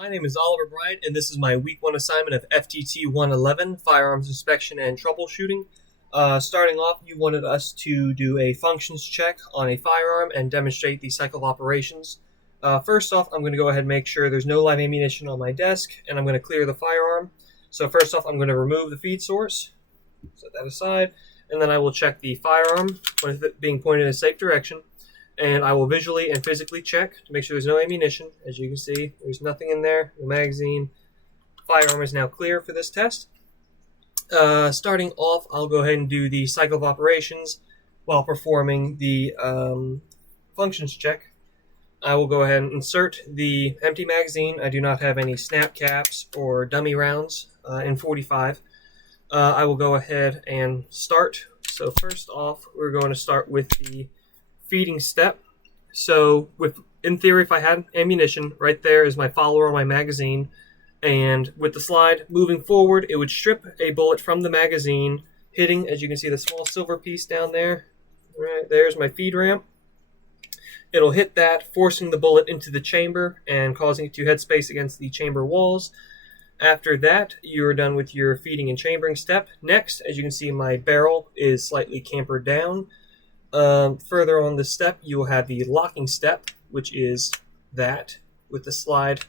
My name is Oliver Bryant, and this is my Week 1 assignment of FTT 111, Firearms Inspection and Troubleshooting. Starting off, you wanted us to do a functions check on a firearm and demonstrate the cycle of operations. First off, I'm going to go ahead and make sure there's no live ammunition on my desk, and I'm going to clear the firearm. So first off, I'm going to remove the feed source, set that aside, and then I will check the firearm with it being pointed in a safe direction. And I will visually and physically check to make sure there's no ammunition. As you can see, there's nothing in there, no magazine. Firearm is now clear for this test. Starting off, I'll go ahead and do the cycle of operations while performing the functions check. I will go ahead and insert the empty magazine. I do not have any snap caps or dummy rounds in 45. I will go ahead and start. So first off, we're going to start with the feeding step. So in theory, if I had ammunition, right there is my follower on my magazine, and with the slide moving forward, it would strip a bullet from the magazine, hitting, as you can see, the small silver piece down there. Right there's my feed ramp. It'll hit that, forcing the bullet into the chamber and causing it to headspace against the chamber walls. After that, you're done with your feeding and chambering step. Next, as you can see, my barrel is slightly cambered down. Further on the step, you will have the locking step, which is that with the slide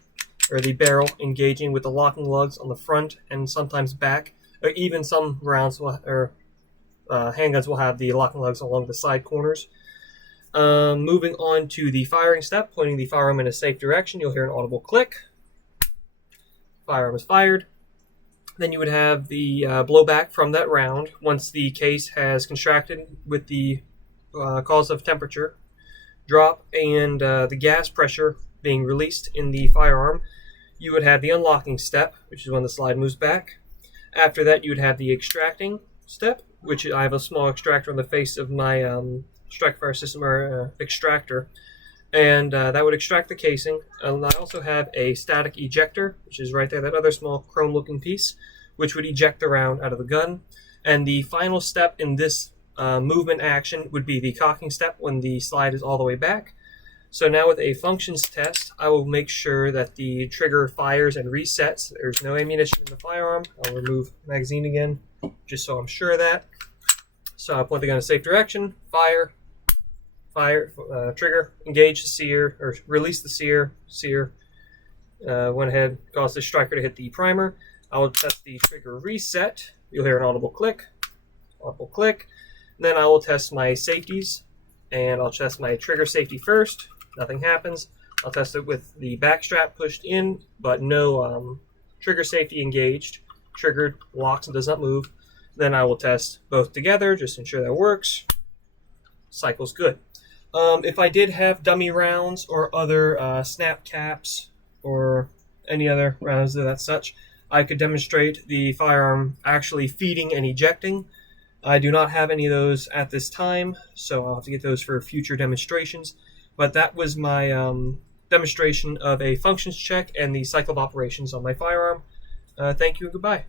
or the barrel engaging with the locking lugs on the front and sometimes back, or even some rounds handguns will have the locking lugs along the side corners. Moving on to the firing step, pointing the firearm in a safe direction, you'll hear an audible click. Firearm is fired. Then you would have the blowback from that round once the case has contracted with the cause of temperature drop and the gas pressure being released in the firearm. You would have the unlocking step, which is when the slide moves back. After that, you would have the extracting step, which I have a small extractor on the face of my strike fire system or extractor, and that would extract the casing. And I also have a static ejector, which is right there, that other small chrome looking piece, which would eject the round out of the gun. And the final step in this movement action would be the cocking step when the slide is all the way back. So now with a functions test, I will make sure that the trigger fires and resets. There's no ammunition in the firearm. I'll remove magazine again, just so I'm sure of that. So I'll point the gun in a safe direction, fire, trigger, engage the sear, or release the sear, went ahead, caused the striker to hit the primer. I will test the trigger reset. You'll hear an audible click. Then I will test my safeties, and I'll test my trigger safety first. Nothing happens. I'll test it with the back strap pushed in, but no trigger safety engaged. Triggered, locks, and does not move. Then I will test both together, just to ensure that works. Cycle's good. If I did have dummy rounds or other snap caps or any other rounds of that such, I could demonstrate the firearm actually feeding and ejecting. I do not have any of those at this time, so I'll have to get those for future demonstrations. But that was my demonstration of a functions check and the cycle of operations on my firearm. Thank you and goodbye.